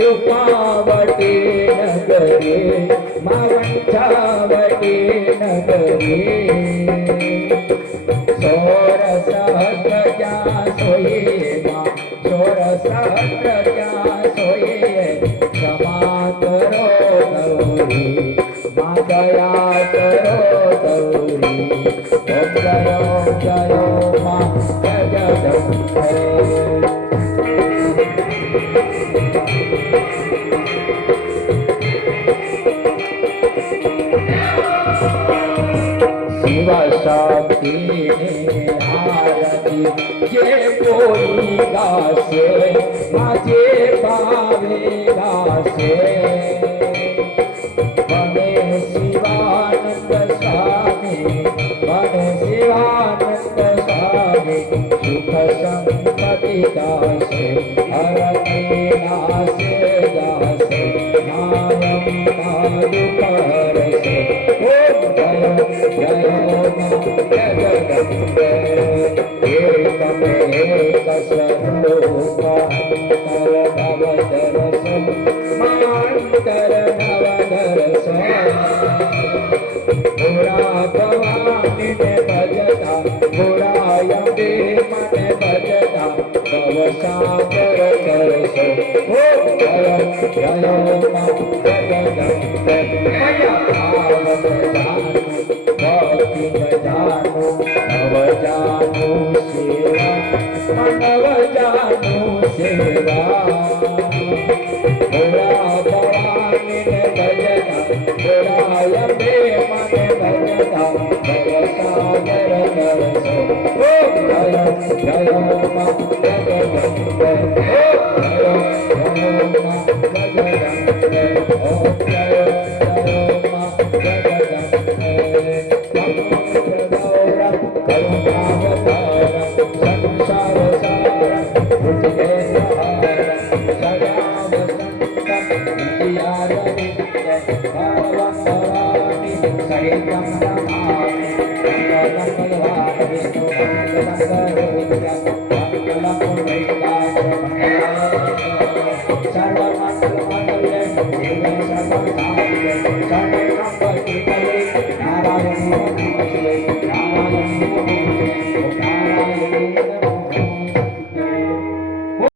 रूपावटी नगरी मावंचावटी नगरी सोर सहस्र क्या सोये मा सोर सहस्र क्या सोये क्षमा करो गौरी मा दया करो गौरी ओम जयो मा जगदम्बे शक्ति आरती जे कोई गासे माझे पावे गासे बने शिवानंद स्वामी बने शिवानंद स्वामी सुख संपत्ति गासे हरती नासे गासे नाम दुख हरसे ओम जय जगदम्बे एक स्वरूप कर नवदर्शन मांतर नवदर्शन घोड़ा भवानी ने भजता घोड़ा यमे मन भजता भवसागर करसो ओम जय जगदम्बे मया भक्ति जानो नव जानो सेवा मनव जानो सेवा घोड़ा भवानी ने भजना घोड़ा यमे मन भजना भवसागर करसो ओम जय जय मा जगदम्बे ओम जय मा जगदम्बे ओम जय मा जगदम्बे